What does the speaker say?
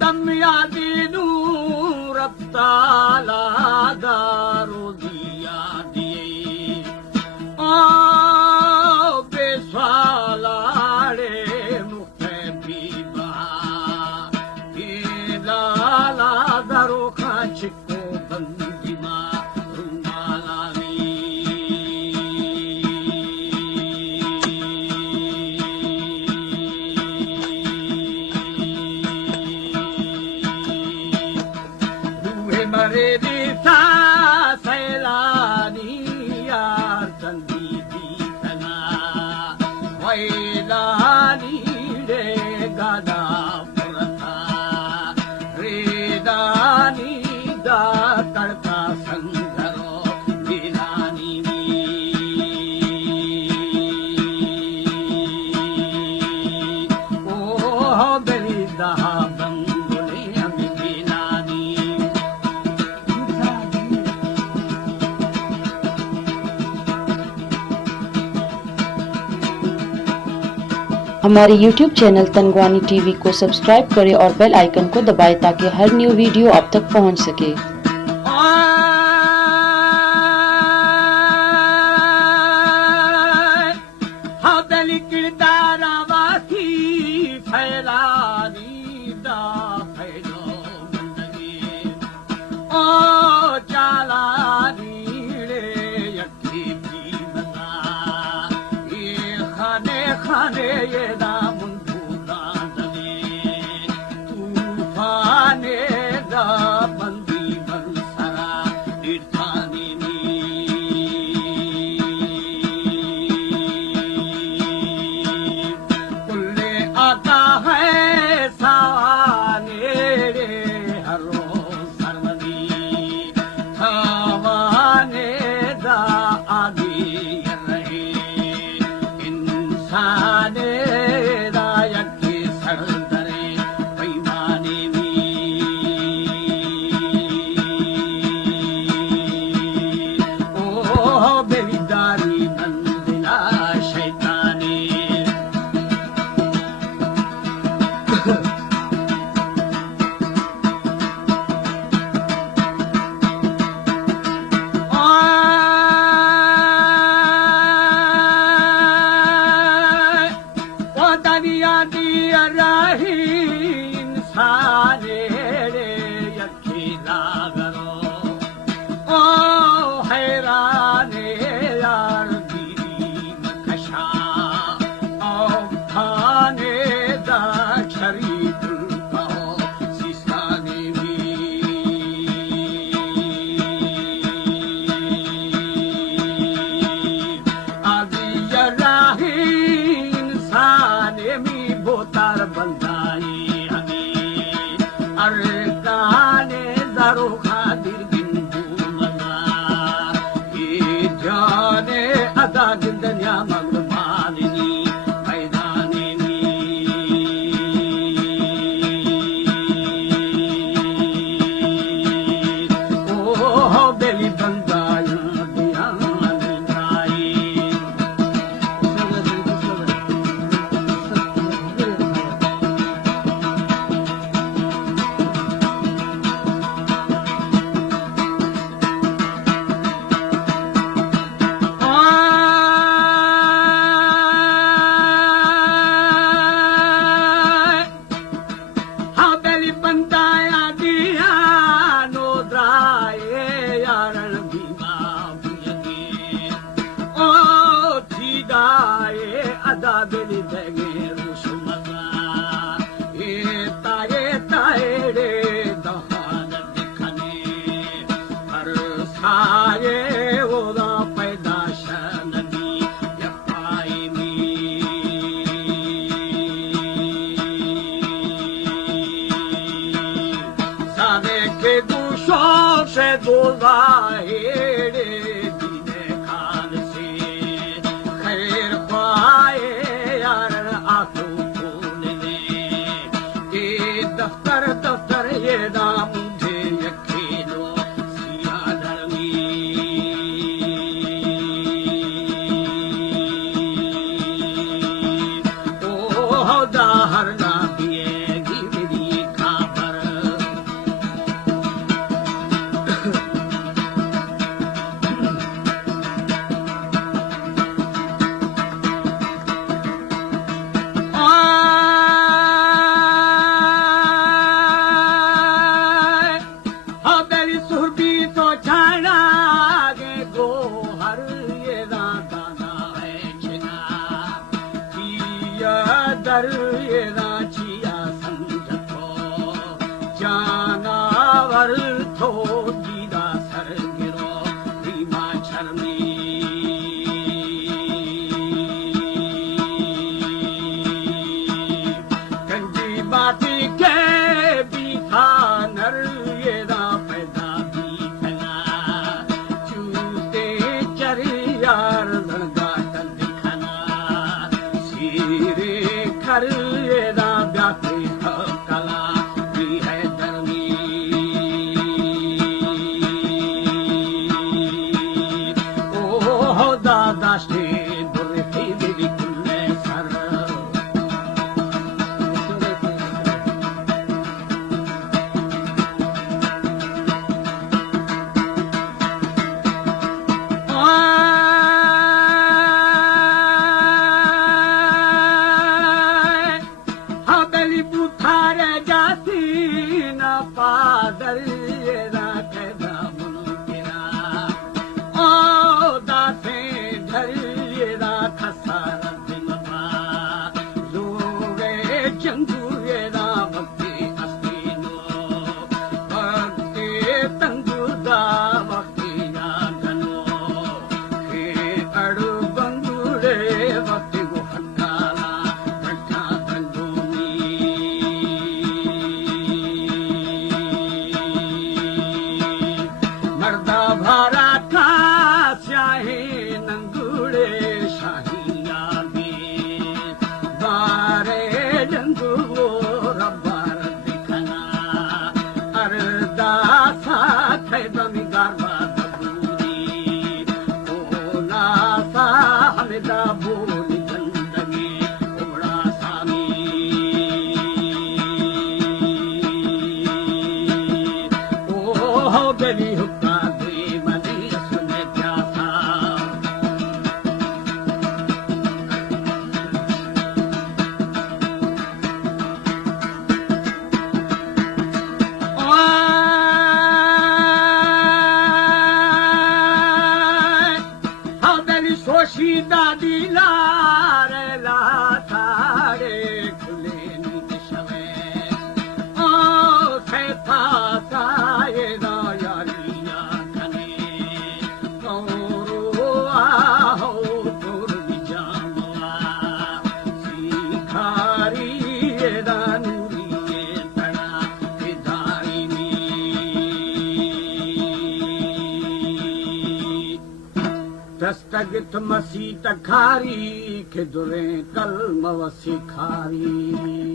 दम यादी नूर ताला दारो दिया दिए ओ बेसवालाड़े मुखे बीबा ये लाला दारो खाचिको बंदिमा मरे दिसा सैलानी यार चंदी दीतना वैलानी रे गादा पुरता रेदानी दा तड़का संगरो गिरानी ओ बेली दहा हमारे YouTube चैनल तनगवानी टीवी को सब्सक्राइब करें और बेल आइकन को दबाएं ताकि हर न्यू वीडियो आप तक पहुंच सके। खाने ये दामुन पुराने तूफाने दा बंदी बंसरा इरफानी कुल्ले आता है सावाने रे हरो सरवदी थावाने दा आदि साने दायक की सरदरे पैमाने में ओ बेविदारी बंदिना शैताने दिया राही इंसाने रे यकीला करो ओ हैराने यार दीदी मखशा ओ खाने दा शरीफ कहो सिसाने भी आदि राही मी बोतार बंदाई हमें अरकाने जरो खातिर बिंदु मना ये जाने अदा जिंदनिया मगमालिनी मैदाने में ओ बेली बंदाई दिया अदा बेली देगे रुसुमगा ये ताए रे दहान दिखने हर साये ओदा पैदाशन दी यपाई में सादे के दुशों से दोजा रे दफ्तर दफ्तर ये दाम मुझे यकीनो सिया धर्मी ओ दाहर ना पिएगी मेरी खबर दर ये राचिया समझो जानवर थो दीदा सर गिरो रीमा शर्मी कंजी बाती के बीठा नर ये रा पैदा भी खना चूते चरियार लगा दिखना सीरे खर ये रा ब्याते कला भी है दरमी ओ दादा से बुरे थी दिली कुल्ले सर हबली बुथारे जाती न पादर ये राखे दामुन किरा ओ दासे ढर ये राख सारा दिन बा लोगे जंगू ये रा भक्ति अस्तीनो भक्ति तंगु दा भक्ति यादनो हे अड़ु बंगुरे भक्ति गो हंकाला बैठा तंगुमी मर्दा भारा का चाहे नंगुड़े शाहिया में बारे जंगू रब्बार दिखना अरदासा खैदमी गारवा दबूरी ओला सा हमेदा बोली गंदगी उबड़ा सामी ओ हो गली हुक्का दे मनी सुने प्यासा हदली सोशी दादी लारे लाथारे खुले नींद शवे ओ से था साये दा यारिया कने कौरो आहो तुर बिजामवा सीखारी ये दानूरी ये तड़ा विदारी में दस्तगित मसी तखारी के दुरे कल मवसी खारी